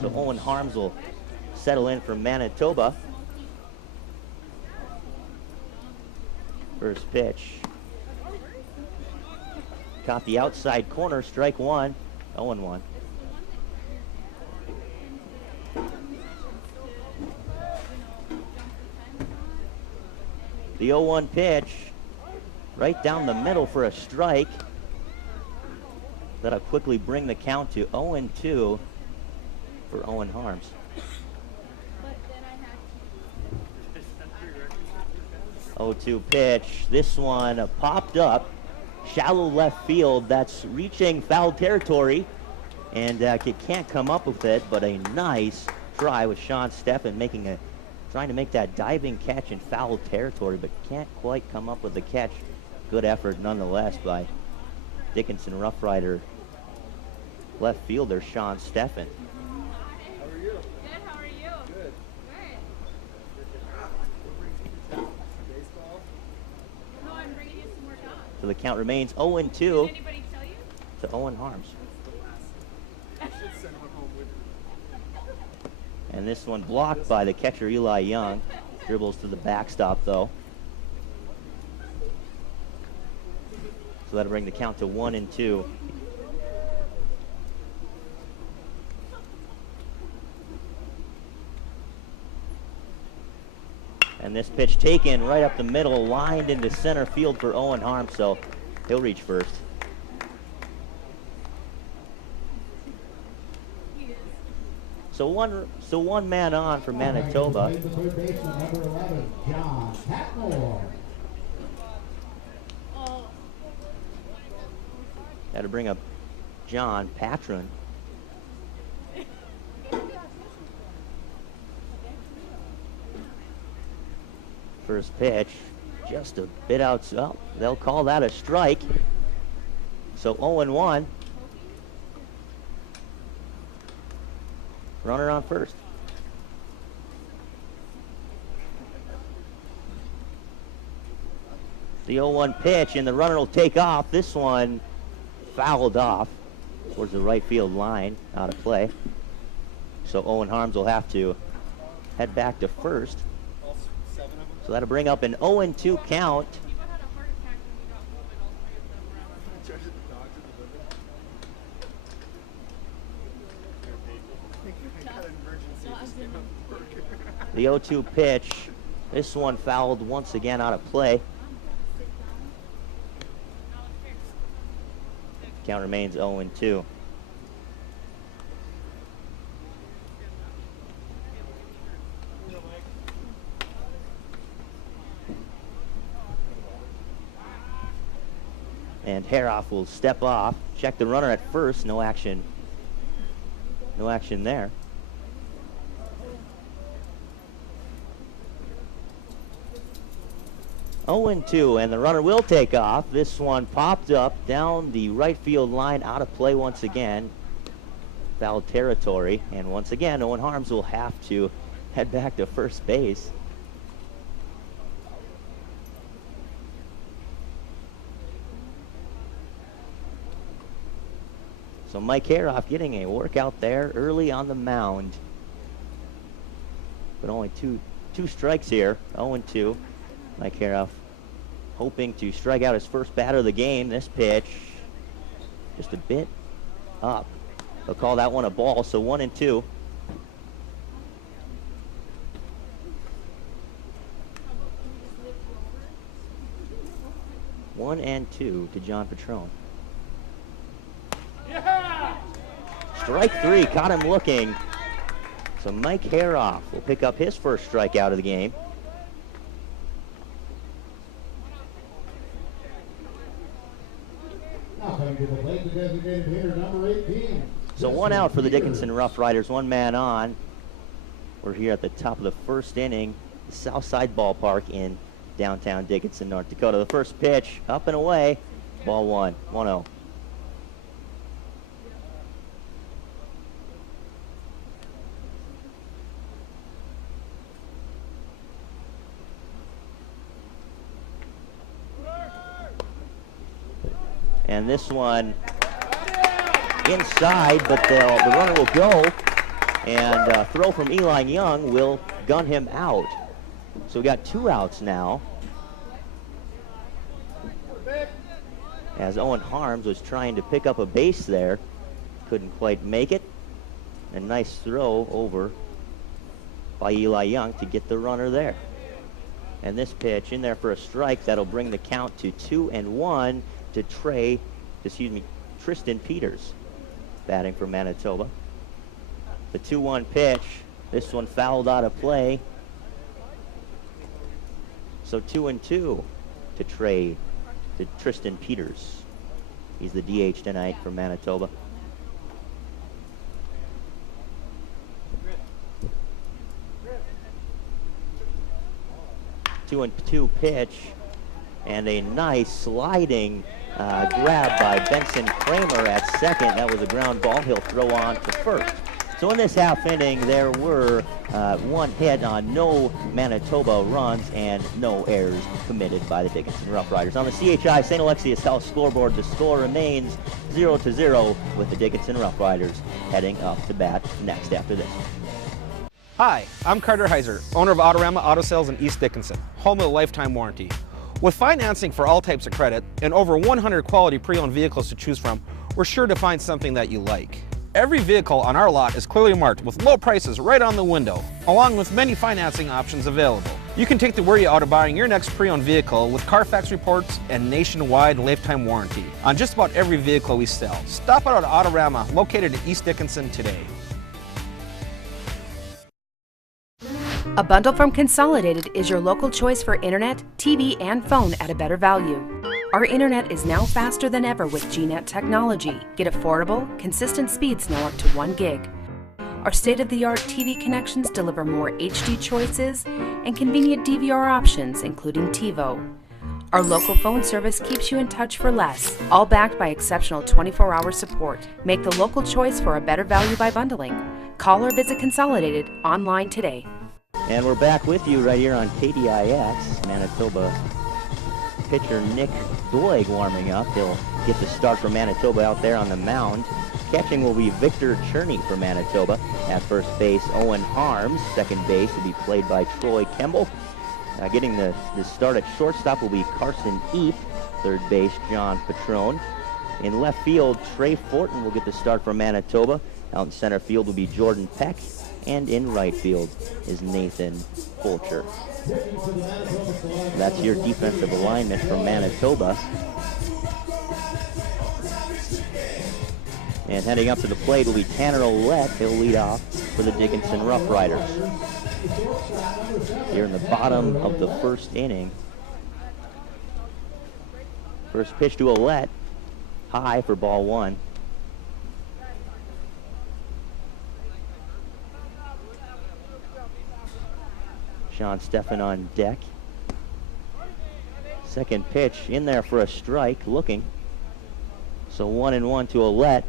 So Owen Harms will settle in for Manitoba. First pitch. Caught the outside corner, strike one, 0-1. The 0-1 pitch, right down the middle for a strike. That'll quickly bring the count to 0-2 for Owen Harms. 0-2 pitch. This one popped up, shallow left field. That's reaching foul territory, and it can't come up with it. But a nice try with Sean Steffen trying to make that diving catch in foul territory, but can't quite come up with the catch. Good effort nonetheless by Dickinson Roughrider left fielder Sean Steffen. How are you? Good, how are you? Good. Good. Baseball? No, I'm bringing you some more dogs. So the count remains 0-2 Did anybody tell you? to Owen Harms. I should send one home with you. And this one blocked by the catcher Eli Young. Dribbles to the backstop though. So that'll bring the count to 1-2. And this pitch taken right up the middle, lined into center field for Owen Harms, so he'll reach first. So one man on for Manitoba. Got to bring up John Patron. First pitch, just a bit out. Well, they'll call that a strike. So 0-1. Runner on first. The 0-1 pitch, and the runner will take off. This one fouled off towards the right field line, out of play. So Owen Harms will have to head back to first. So that'll bring up an 0-2 count. The 0-2 pitch, this one fouled once again out of play. Count remains 0-2. And Haroff will step off, check the runner at first, no action. No action there. Oh, 0-2, and the runner will take off. This one popped up down the right field line, out of play once again. Foul territory, and once again, Owen Harms will have to head back to first base. So Mike Haroff getting a workout there early on the mound. But only two strikes here, 0-2. Mike Haroff hoping to strike out his first batter of the game. This pitch just a bit up. They'll call that one a ball, so 1-2. One and two to John Patron. Yeah! Strike three, caught him looking. So Mike Haroff will pick up his first strikeout of the game. So one out for the Dickinson Roughriders, one man on. We're here at the top of the first inning, the Southside Ballpark in downtown Dickinson, North Dakota. The first pitch, up and away, ball one, 1-0. And this one inside, but the runner will go. And a throw from Eli Young will gun him out. So we got 2 outs now, as Owen Harms was trying to pick up a base there. Couldn't quite make it. A nice throw over by Eli Young to get the runner there. And this pitch in there for a strike. That'll bring the count to 2-1 to Tristan Peters, batting for Manitoba. The 2-1 pitch. This one fouled out of play. So 2-2 to Tristan Peters. He's the DH tonight for Manitoba. 2-2 pitch, and a nice sliding grab by Benson Kramer at second. That was a ground ball. He'll throw on to first. So in this half inning, there were 1 hit on no Manitoba runs and no errors committed by the Dickinson Roughriders. On the CHI St. Alexius Health scoreboard, the score remains 0-0 with the Dickinson Roughriders heading up to bat next after this. Hi, I'm Carter Heiser, owner of Autorama Auto Sales in East Dickinson, home of a lifetime warranty. With financing for all types of credit and over 100 quality pre-owned vehicles to choose from, we're sure to find something that you like. Every vehicle on our lot is clearly marked with low prices right on the window, along with many financing options available. You can take the worry out of buying your next pre-owned vehicle with Carfax reports and nationwide lifetime warranty on just about every vehicle we sell. Stop out at Autorama, located in East Dickinson today. A bundle from Consolidated is your local choice for internet, TV, and phone at a better value. Our internet is now faster than ever with GNet technology. Get affordable, consistent speeds now up to 1 gig. Our state-of-the-art TV connections deliver more HD choices and convenient DVR options, including TiVo. Our local phone service keeps you in touch for less, all backed by exceptional 24-hour support. Make the local choice for a better value by bundling. Call or visit Consolidated online today. And we're back with you right here on KDIX. Manitoba pitcher Nick Doig warming up. He'll get the start for Manitoba out there on the mound. Catching will be Victor Cherney for Manitoba. At first base, Owen Harms. Second base will be played by Troy Kemble. Getting the start at shortstop will be Carson Eep. Third base, John Patrone. In left field, Trey Fortin will get the start for Manitoba. Out in center field will be Jordan Peck. And in right field is Nathan Fulcher. That's your defensive alignment from Manitoba. And heading up to the plate will be Tanner Ouellette. He'll lead off for the Dickinson Roughriders. Here in the bottom of the first inning. First pitch to Ouellette, high for ball 1. Sean Steffen on deck. Second pitch in there for a strike, looking. So 1-1 to Ouellette.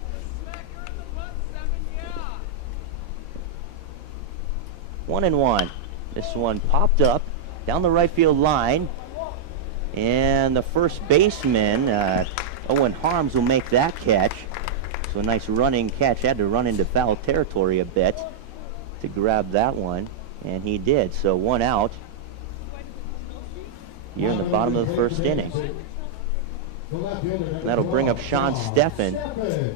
One and one. This one popped up down the right field line. And the first baseman, Owen Harms, will make that catch. So a nice running catch. Had to run into foul territory a bit to grab that one. And he did, so 1 out here in the bottom of the first inning. And that'll bring up Sean Steffen.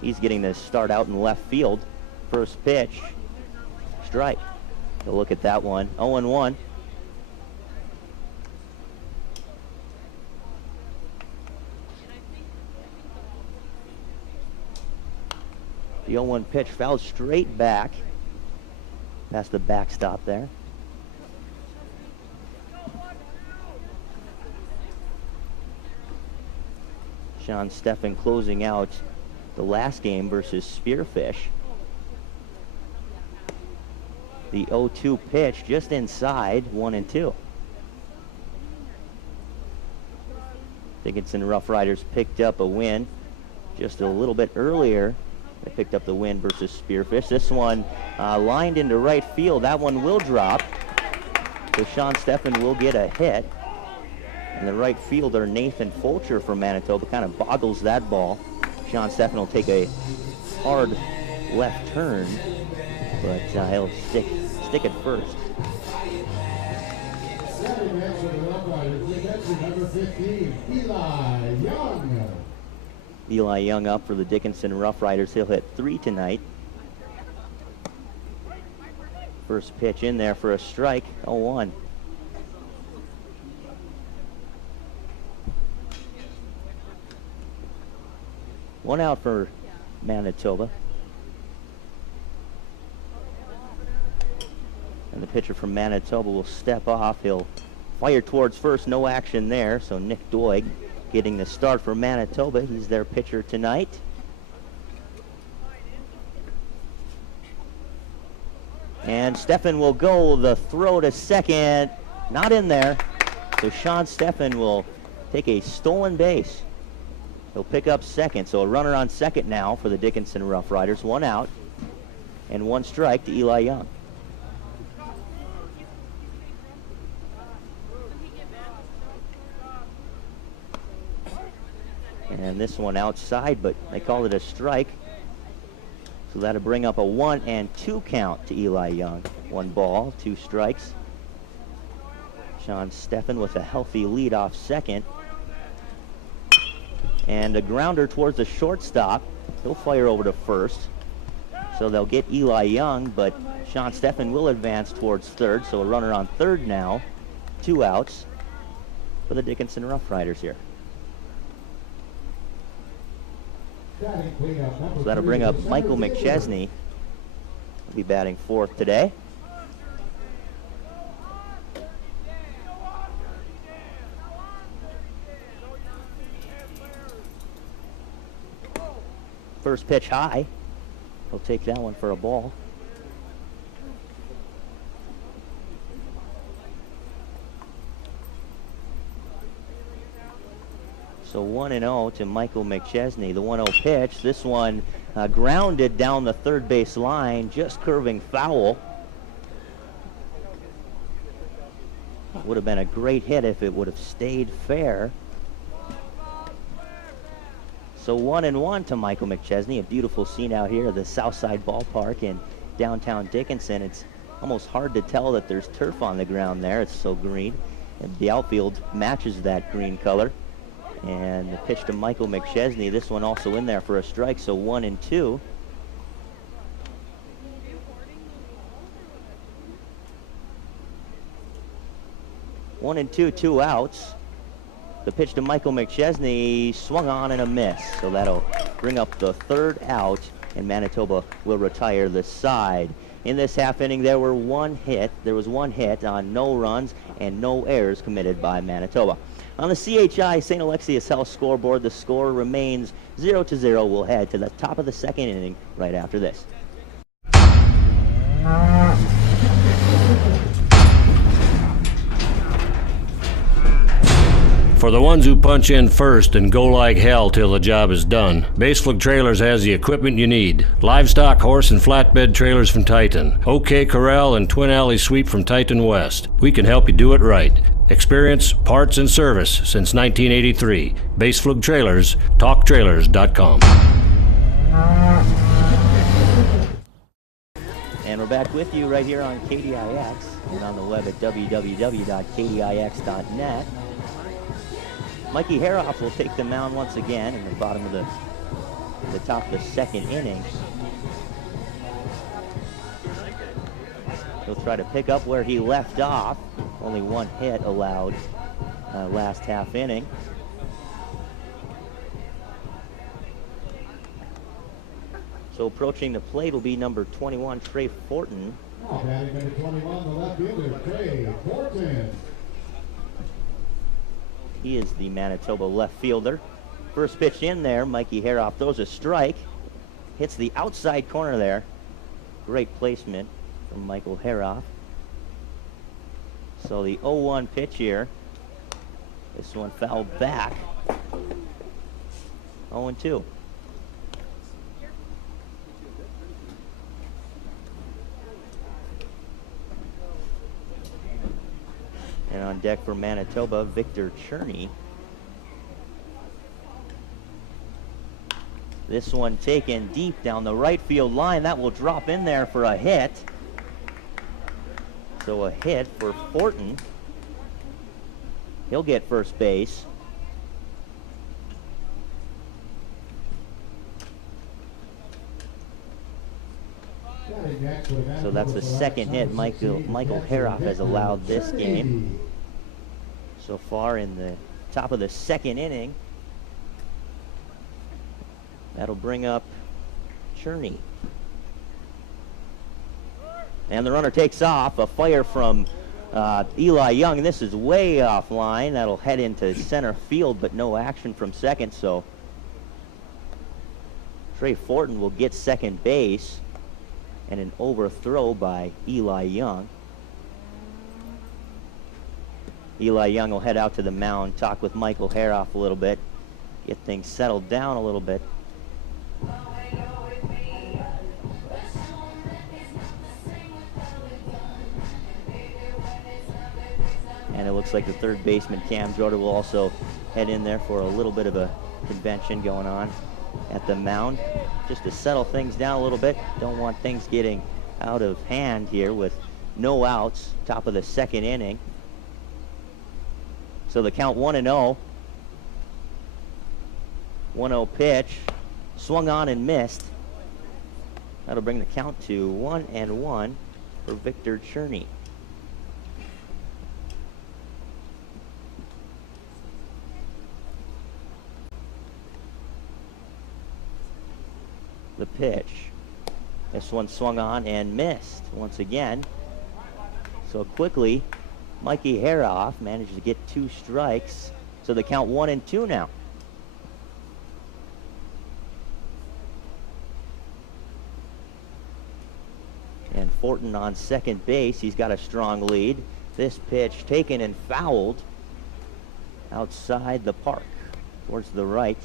He's getting the start out in left field. First pitch, strike. He'll look at that one, 0-1. The 0-1 pitch fouled straight back. Past the backstop there. Sean Steffen closing out the last game versus Spearfish. The 0-2 pitch just inside, 1-2. Dickinson Roughriders picked up a win just a little bit earlier. They picked up the win versus Spearfish. This one lined into right field. That one will drop. So Sean Steffen will get a hit. And the right fielder, Nathan Fulcher from Manitoba, kind of boggles that ball. Sean Steffen will take a hard left turn but he'll stick it first. Setting man for the Roughriders, the catcher, number 15, Eli Young. Eli Young up for the Dickinson Roughriders. He'll hit 3 tonight. First pitch in there for a strike, 0-1. One out for Manitoba. And the pitcher from Manitoba will step off. He'll fire towards first, no action there. So Nick Doig getting the start for Manitoba. He's their pitcher tonight. And Steffen will go. The throw to second, not in there. So Sean Steffen will take a stolen base. He'll pick up second. So a runner on second now for the Dickinson Roughriders. One out and one strike to Eli Young. And this one outside, but they called it a strike. So that'll bring up a 1-2 count to Eli Young. 1 ball, 2 strikes. Sean Steffen with a healthy lead off second. And a grounder towards the shortstop. He'll fire over to first. So they'll get Eli Young, but Sean Steffen will advance towards third. So a runner on third now. 2 outs for the Dickinson Roughriders here. So that'll bring up Michael McChesney. He'll be batting fourth today. First pitch high. He'll take that one for a ball. So 1-0 to Michael McChesney. The 1-0 pitch. This one grounded down the third base line, just curving foul. Would have been a great hit if it would have stayed fair. So 1-1 to Michael McChesney. A beautiful scene out here at the Southside Ballpark in downtown Dickinson. It's almost hard to tell that there's turf on the ground there. It's so green. And the outfield matches that green color. And the pitch to Michael McChesney. This one also in there for a strike, so 1-2. One and two, 2 outs. The pitch to Michael McChesney swung on and a miss. So that'll bring up the 3rd out, and Manitoba will retire the side. In this half inning, there was one hit on no runs and no errors committed by Manitoba. On the CHI St. Alexius Health scoreboard, the score remains 0-0. We'll head to the top of the 2nd inning right after this. For the ones who punch in first and go like hell till the job is done, Baseflug Trailers has the equipment you need. Livestock, horse, and flatbed trailers from Titan. OK Corral and Twin Alley Sweep from Titan West. We can help you do it right. Experience, parts, and service since 1983. Baseflug Trailers, talktrailers.com. And we're back with you right here on KDIX and on the web at www.kdix.net. Mikey Haroff will take the mound once again in the bottom of the top of the 2nd inning. He'll try to pick up where he left off. Only 1 hit allowed last half inning. So approaching the plate will be number 21, Trey Fortin. Now batting number 21, the left fielder, Trey Fortin. He is the Manitoba left fielder. First pitch in there, Mikey Haroff throws a strike. Hits the outside corner there. Great placement from Michael Haroff. So the 0-1 pitch here. This one fouled back. 0-2. And on deck for Manitoba, Victor Cherney. This one taken deep down the right field line. That will drop in there for a hit. So a hit for Fortin. He'll get first base. So that's the second hit Michael Haroff has allowed this game. So far in the top of the second inning. That'll bring up Cherney. And the runner takes off. A fire from Eli Young. This is way offline. That'll head into center field, but no action from second. So Trey Fortin will get second base. And an overthrow by Eli Young. Eli Young will head out to the mound, talk with Michael Haroff a little bit, get things settled down a little bit. And it looks like the third baseman, Cam Jordan, will also head in there for a little bit of a convention going on at the mound, just to settle things down a little bit. Don't want things getting out of hand here with no outs, top of the second inning. So the count 1-0. 1-0 pitch, swung on and missed. That'll bring the count to 1-1 for Victor Cherney. The pitch. This one swung on and missed once again. So quickly, Mikey Haroff managed to get 2 strikes. So the count 1-2 now. And Fortin on second base. He's got a strong lead. This pitch taken and fouled outside the park towards the right.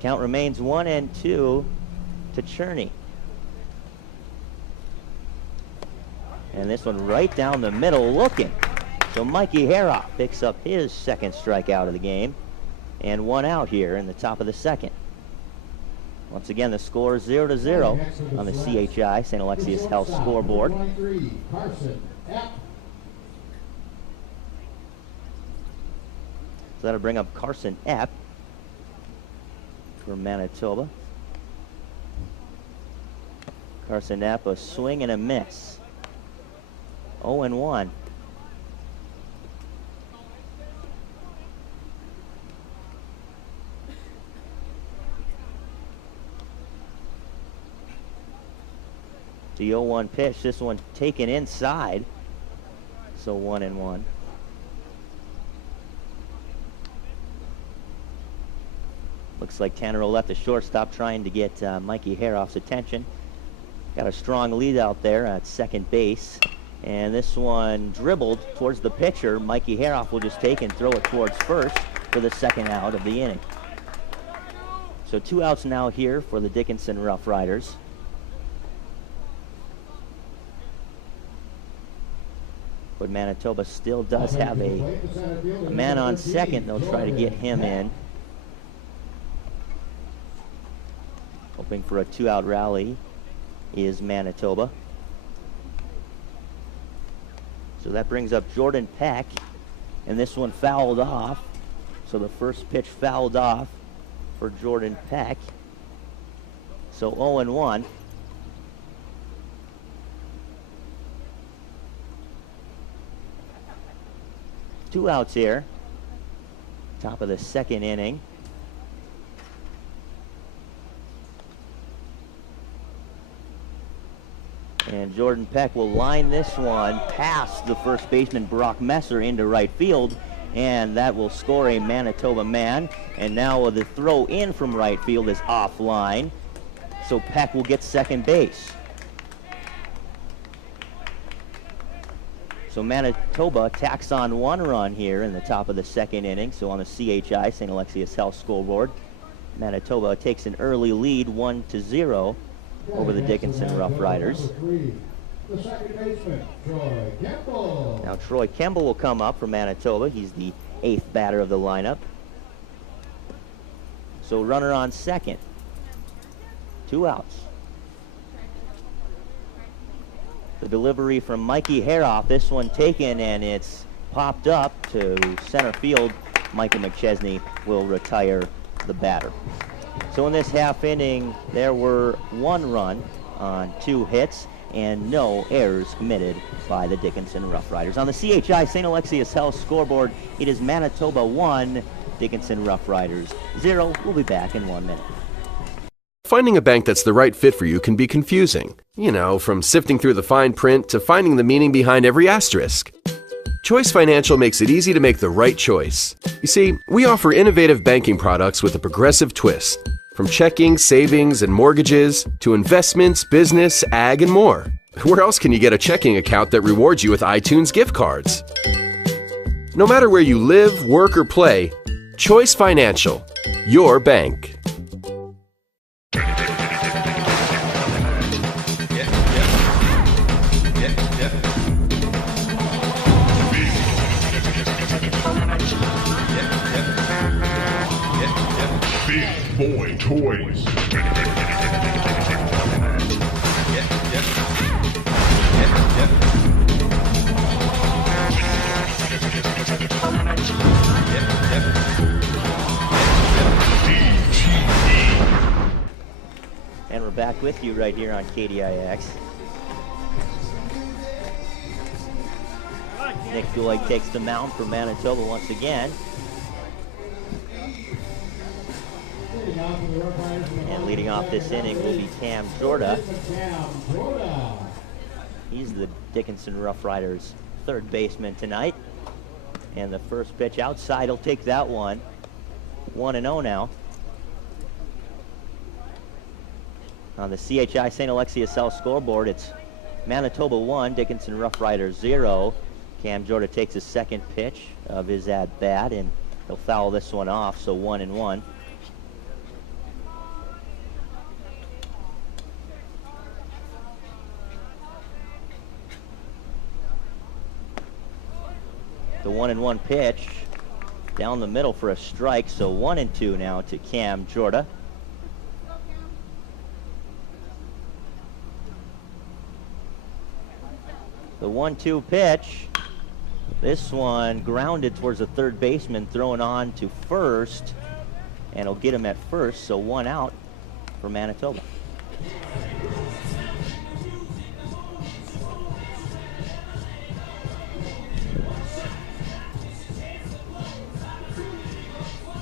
Count remains 1-2 to Cherney. And this one right down the middle looking. So Mikey Haroff picks up his second strikeout of the game. And 1 out here in the top of the second. Once again, the score is 0-0 on the CHI St. Alexius Health scoreboard. So that'll bring up Carson Epp for Manitoba. Carson Epp, a swing and a miss. 0-1. The 0-1 pitch, this one taken inside. So 1-1. Looks like Tanner left the shortstop trying to get Mikey Haroff's attention. Got a strong lead out there at second base. And this one dribbled towards the pitcher. Mikey Haroff will just take and throw it towards first for the second out of the inning. So 2 outs now here for the Dickinson Roughriders. But Manitoba still does have a man on second. They'll try to get him in. Hoping for a 2-out rally is Manitoba. So that brings up Jordan Peck. And this one fouled off. So the first pitch fouled off for Jordan Peck. So 0-1. Two outs here. Top of the second inning. And Jordan Peck will line this one past the first baseman Brock Messer into right field, and that will score a Manitoba man. And now the throw in from right field is offline, so Peck will get second base. So Manitoba tacks on 1 run here in the top of the second inning. So on the CHI St. Alexius Health scoreboard, Manitoba takes an early lead 1-0 over the Dickinson Roughriders. The second baseman, Troy Campbell. Now Troy Campbell will come up for Manitoba. He's the 8th batter of the lineup. So runner on second. 2 outs. The delivery from Mikey Haroff. This one taken, and it's popped up to center field. Michael McChesney will retire the batter. So in this half inning, there were 1 run on 2 hits and no errors committed by the Dickinson Roughriders. On the CHI St. Alexius Health scoreboard, it is Manitoba 1, Dickinson Roughriders 0. We'll be back in 1 minute. Finding a bank that's the right fit for you can be confusing. You know, from sifting through the fine print to finding the meaning behind every asterisk. Choice Financial makes it easy to make the right choice. You see, we offer innovative banking products with a progressive twist. From checking, savings, and mortgages to investments, business, ag, and more. Where else can you get a checking account that rewards you with iTunes gift cards? No matter where you live, work, or play, Choice Financial, your bank. Boy Toys. And we're back with you right here on KDIX. Nick Doig takes the mound for Manitoba once again. And leading off this inning will be Cam Jorda. He's the Dickinson Roughriders' 3rd baseman tonight. And the first pitch outside, he'll take that one. 1-0 now. On the CHI St. Alexius Health scoreboard, it's Manitoba 1, Dickinson Roughriders 0. Cam Jorda takes his 2nd pitch of his at-bat, and he'll foul this one off, so 1-1. The 1-1 pitch down the middle for a strike, so 1-2 now to Cam Jorda. The 1-2 pitch, this one grounded towards the 3rd baseman, thrown on to first, and he'll get him at first, so 1 out for Manitoba.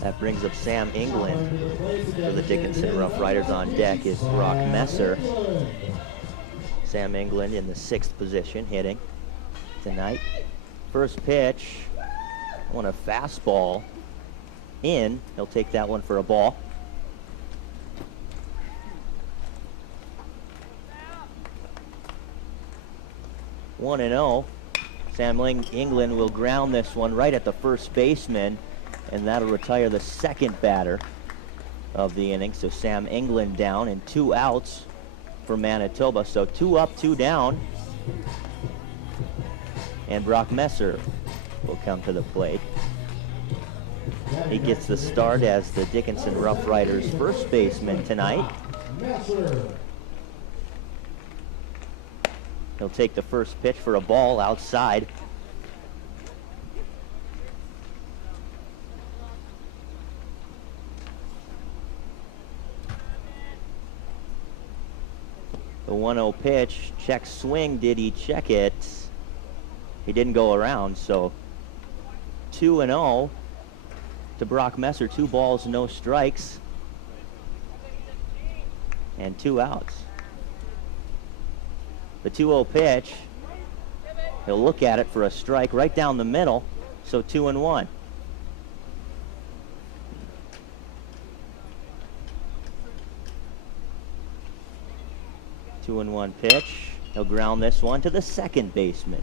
That brings up Sam England for the Dickinson Roughriders. On deck is Brock Messer. Sam England in the 6th position hitting tonight. First pitch, on a fastball in. He'll take that one for a ball. One and 0. Sam England will ground this one right at the first baseman, and that'll retire the 2nd batter of the inning. So Sam England down and 2 outs for Manitoba. So 2 up, 2 down. And Brock Messer will come to the plate. He gets the start as the Dickinson Roughriders' first baseman tonight. He'll take the first pitch for a ball outside. The 1-0 pitch, check swing, did he check it? He didn't go around, so 2-0 to Brock Messer. 2 balls, no strikes, and 2 outs. The 2-0 pitch, he'll look at it for a strike right down the middle, so 2-1. Two and 1 pitch. He'll ground this one to the 2nd baseman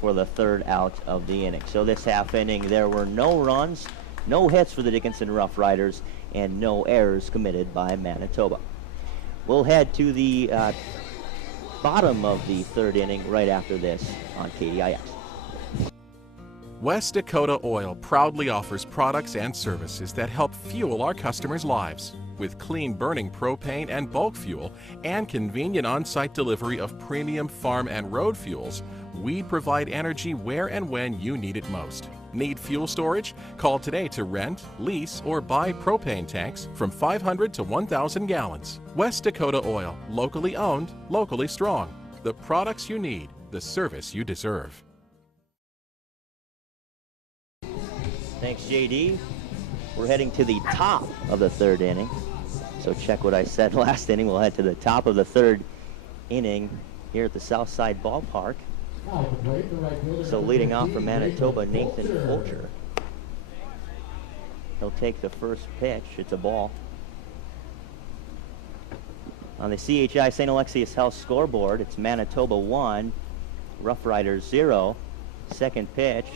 for the 3rd out of the inning. So this half inning, there were no runs, no hits for the Dickinson Roughriders, and no errors committed by Manitoba. We'll head to the bottom of the third inning right after this on KDIX. West Dakota Oil proudly offers products and services that help fuel our customers' lives. With clean burning propane and bulk fuel and convenient on-site delivery of premium farm and road fuels, we provide energy where and when you need it most. Need fuel storage? Call today to rent, lease, or buy propane tanks from 500 to 1,000 gallons. West Dakota Oil, locally owned, locally strong. The products you need, the service you deserve. Thanks, JD. We're heading to the top of the third inning. So check what I said last inning. We'll head to the top of the third inning here at the Southside Ballpark. So leading off from Manitoba, Nathan Fulcher. He'll take the first pitch. It's a ball. On the CHI St. Alexius Health scoreboard, it's Manitoba 1, Roughriders 0. Second pitch,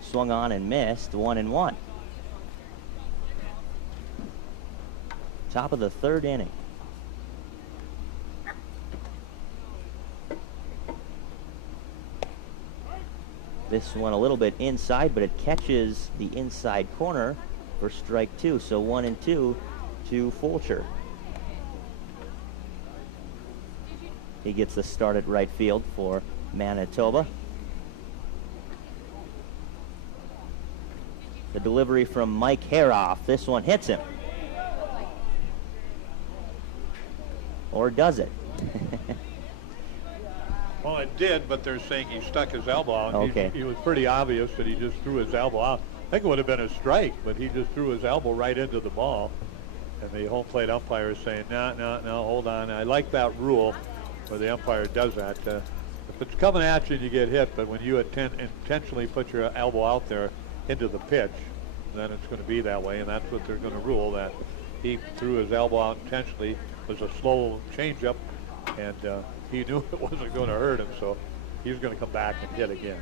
swung on and missed, 1-1. Top of the third inning. This one a little bit inside, but it catches the inside corner for strike 2. So 1-2 to Fulcher. He gets the start at right field for Manitoba. The delivery from Mike Haroff. This one hits him. Or does it? Well, it did, but they're saying he stuck his elbow out. Okay. He was pretty obvious that he just threw his elbow out. I think it would have been a strike, but he just threw his elbow right into the ball. And the home plate umpire is saying, no, hold on. I like that rule where the umpire does that. If it's coming at you and you get hit, but when you intentionally put your elbow out there into the pitch, then it's going to be that way, and that's what they're going to rule, that he threw his elbow out intentionally. It was a slow changeup, and he knew it wasn't going to hurt him, so he's going to come back and hit again.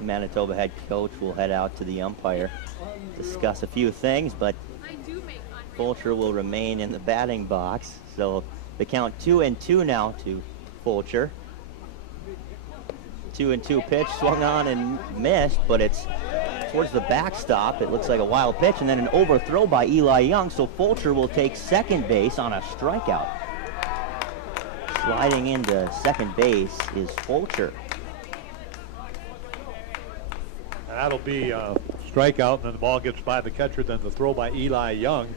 Manitoba head coach will head out to the umpire, discuss a few things, but Fulcher will remain in the batting box. So the count 2-2 now to Fulcher. 2-2 pitch, swung on and missed, but it's towards the backstop. It looks like a wild pitch, and then an overthrow by Eli Young, so Fulcher will take second base on a strikeout. Sliding into second base is Fulcher. That'll be a strikeout, and then the ball gets by the catcher. Then the throw by Eli Young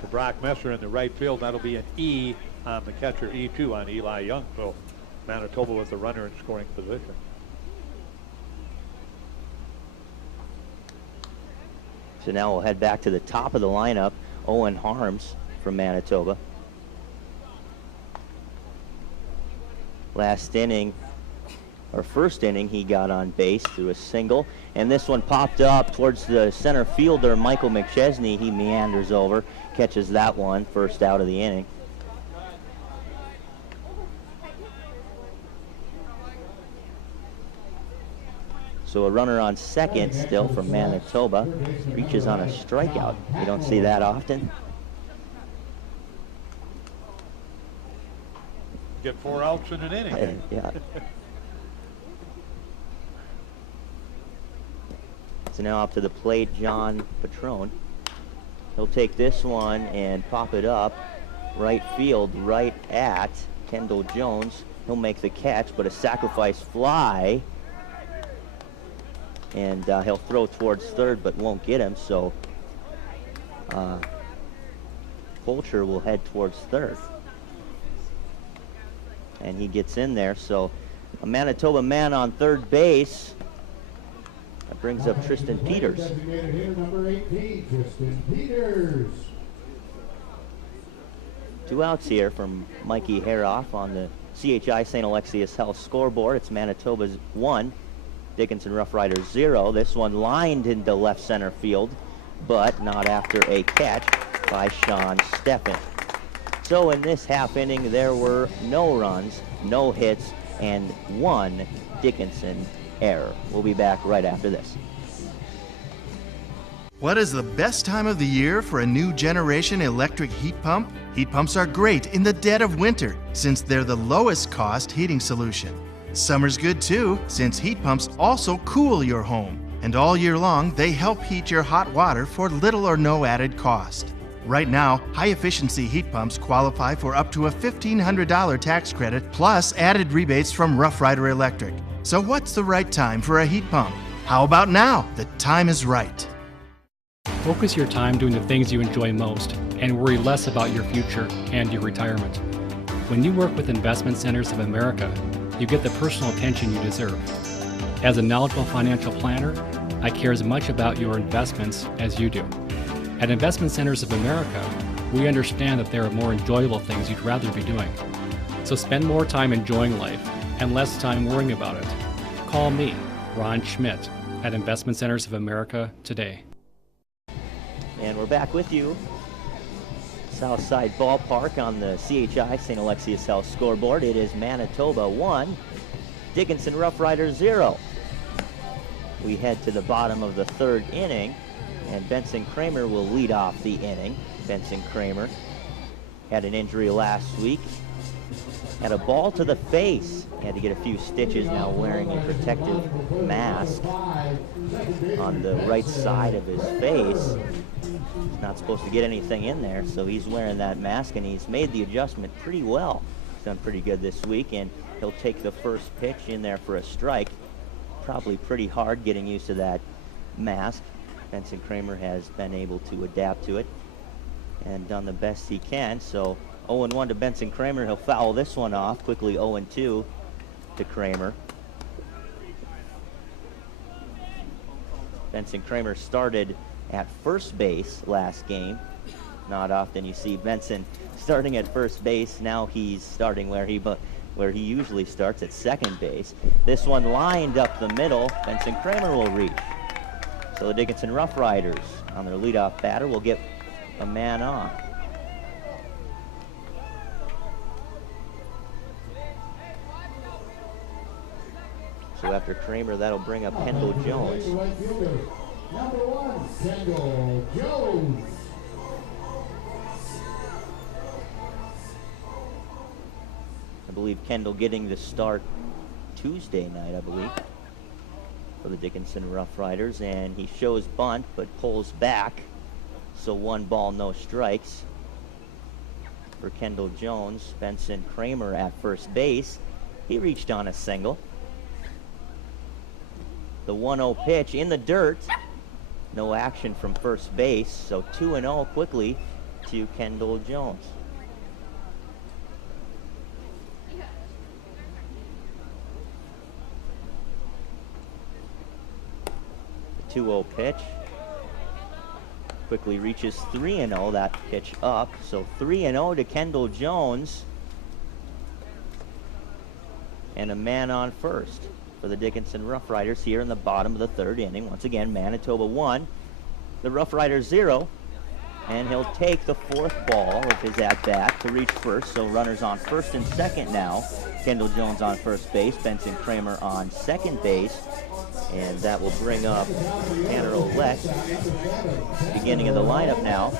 to Brock Messer in the right field. That'll be an E on the catcher, E2 on Eli Young. So Manitoba with the runner in scoring position. So now we'll head back to the top of the lineup. Owen Harms from Manitoba. Last inning, or first inning, he got on base through a single. And this one popped up towards the center fielder, Michael McChesney. He meanders over, catches that one, first out of the inning. So a runner on second still from Manitoba. Reaches on a strikeout. You don't see that often. Get 4 outs in an inning. Yeah. So now up to the plate, John Patrone. He'll take this one and pop it up right field, right at Kendall Jones. He'll make the catch, but a sacrifice fly. And he'll throw towards third, but won't get him, so Fulcher will head towards third. And he gets in there, so a Manitoba man on third base. That brings up Tristan Peters. Designated hitter number 18, Tristan Peters. 2 outs here from Mikey Haroff on the CHI St. Alexius Health scoreboard. It's Manitoba's 1, Dickinson Roughriders 0. This one lined into left center field, but not after a catch by Sean Steffen. So in this half inning, there were no runs, no hits, and 1 Dickinson error. We'll be back right after this. What is the best time of the year for a new generation electric heat pump? Heat pumps are great in the dead of winter since they're the lowest cost heating solution. Summer's good too since heat pumps also cool your home. And all year long, they help heat your hot water for little or no added cost. Right now, high-efficiency heat pumps qualify for up to a $1,500 tax credit plus added rebates from Roughrider Electric. So what's the right time for a heat pump? How about now? The time is right. Focus your time doing the things you enjoy most and worry less about your future and your retirement. When you work with Investment Centers of America, you get the personal attention you deserve. As a knowledgeable financial planner, I care as much about your investments as you do. At Investment Centers of America, we understand that there are more enjoyable things you'd rather be doing. So spend more time enjoying life and less time worrying about it. Call me, Ron Schmidt, at Investment Centers of America today. And we're back with you. Southside Ballpark on the CHI St. Alexius Health scoreboard. It is Manitoba 1, Dickinson Roughriders 0. We head to the bottom of the third inning, and Benson Kramer will lead off the inning. Benson Kramer had an injury last week, had a ball to the face. He had to get a few stitches, now wearing a protective mask on the right side of his face. He's not supposed to get anything in there, so he's wearing that mask, and he's made the adjustment pretty well. He's done pretty good this week, and he'll take the first pitch in there for a strike. Probably pretty hard getting used to that mask. Benson Kramer has been able to adapt to it and done the best he can. So 0-1 to Benson Kramer. He'll foul this one off. Quickly 0-2 to Kramer. Benson Kramer started at first base last game. Not often you see Benson starting at first base. Now he's starting where he usually starts, at second base. This one lined up the middle. Benson Kramer will reach. So the Dickinson Roughriders on their leadoff batter will get a man on. So after Kramer, that'll bring up Kendall Jones. Number 1, Kendall Jones. I believe Kendall getting the start Tuesday night, I believe, for the Dickinson Roughriders, and he shows bunt but pulls back, so 1 ball, no strikes for Kendall Jones. Benson Kramer at first base. He reached on a single. The 1-0 pitch in the dirt. No action from first base, so 2-0 quickly to Kendall Jones. The 2-0 pitch quickly reaches 3-0, that pitch up, so 3-0 to Kendall Jones, and a man on first for the Dickinson Roughriders here in the bottom of the third inning. Once again, Manitoba 1, the Roughriders 0, and he'll take the fourth ball of his at-bat to reach first, so runners on first and second now. Kendall Jones on first base, Benson Kramer on second base, and that will bring up Tanner Ouellette, beginning of the lineup now.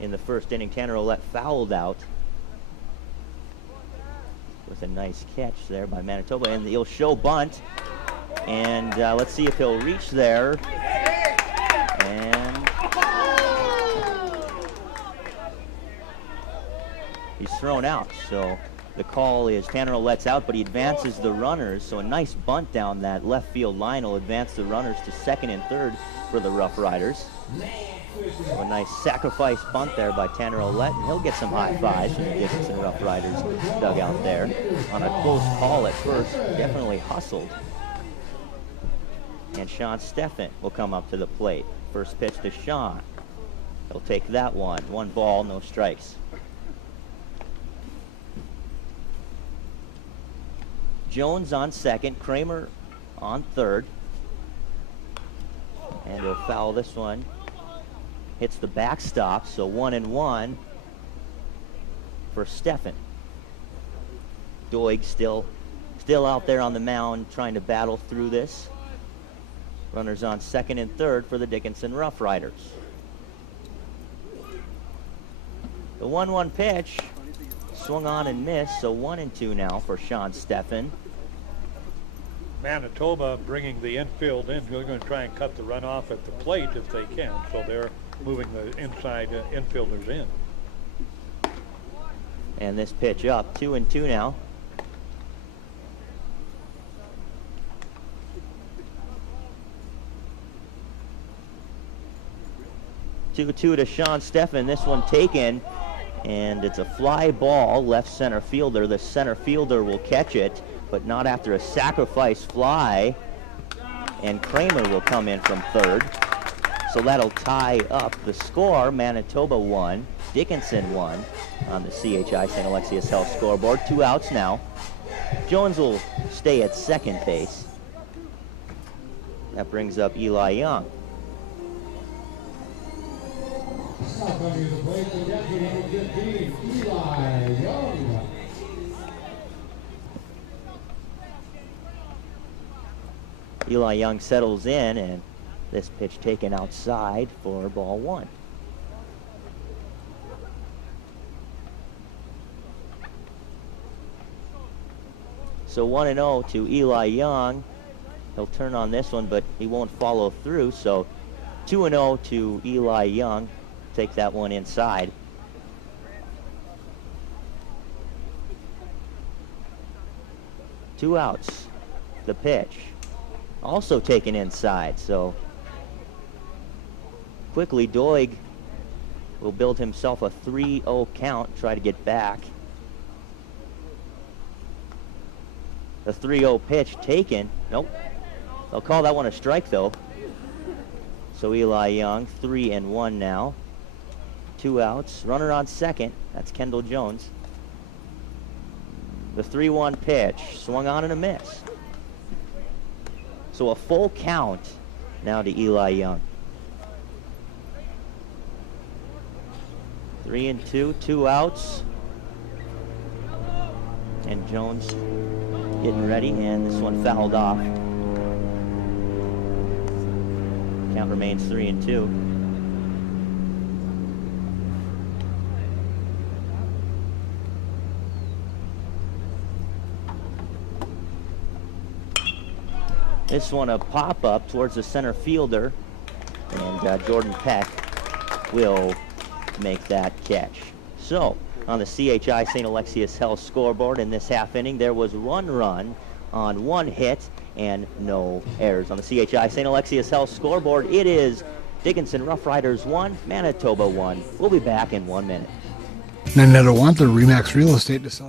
In the first inning, Tanner Ouellette fouled out with a nice catch there by Manitoba, and he'll show bunt, and let's see if he'll reach there, and he's thrown out. So the call is Tanner Ouellette's out, but he advances the runners, so a nice bunt down that left field line will advance the runners to second and third for the Roughriders. So a nice sacrifice bunt there by Tanner Ouellette, and he'll get some high fives from the Dickinson Roughriders dugout there. On a close call at first, definitely hustled. And Sean Steffen will come up to the plate. First pitch to Sean. He'll take that one. 1 ball, no strikes. Jones on second, Kramer on third. And he'll foul this one. Hits the backstop, so 1-1 for Steffen. Doig still out there on the mound trying to battle through this. Runners on second and third for the Dickinson Roughriders. The 1-1 pitch swung on and missed, so 1-2 now for Sean Steffen. Manitoba bringing the infield in. They're going to try and cut the run off at the plate if they can, so they're moving the inside infielders in. And this pitch up, 2-2 now. 2-2 to Sean Steffen. This one taken, and it's a fly ball, left center fielder. The center fielder will catch it, but not after a sacrifice fly, and Kramer will come in from third. So that'll tie up the score. Manitoba 1, Dickinson 1 on the CHI St. Alexius Health scoreboard. 2 outs now. Jones will stay at second base. That brings up Eli Young. Coming to the plate, the captain, number 15, Eli Young. Eli Young settles in, and this pitch taken outside for ball 1. So 1-0 to Eli Young. He'll turn on this one, but he won't follow through. So 2-0 to Eli Young. Take that one inside. Two outs. The pitch also taken inside. So quickly Doig will build himself a 3-0 count, try to get back. The 3-0 pitch taken. Nope. They'll call that one a strike though. So Eli Young, 3-1 now. 2 outs. Runner on second. That's Kendall Jones. The 3-1 pitch. Swung on and a miss. So a full count now to Eli Young. 3-2. 2 outs. And Jones getting ready, and this one fouled off. Count remains 3-2. This one a pop-up towards the center fielder, and Jordan Peck will make that catch. So, on the CHI St. Alexius Health scoreboard in this half inning, there was 1 run on 1 hit and no errors. On the CHI St. Alexius Health scoreboard, it is Dickinson Roughriders 1, Manitoba 1. We'll be back in 1 minute. And I don't want the Remax Real Estate to sell.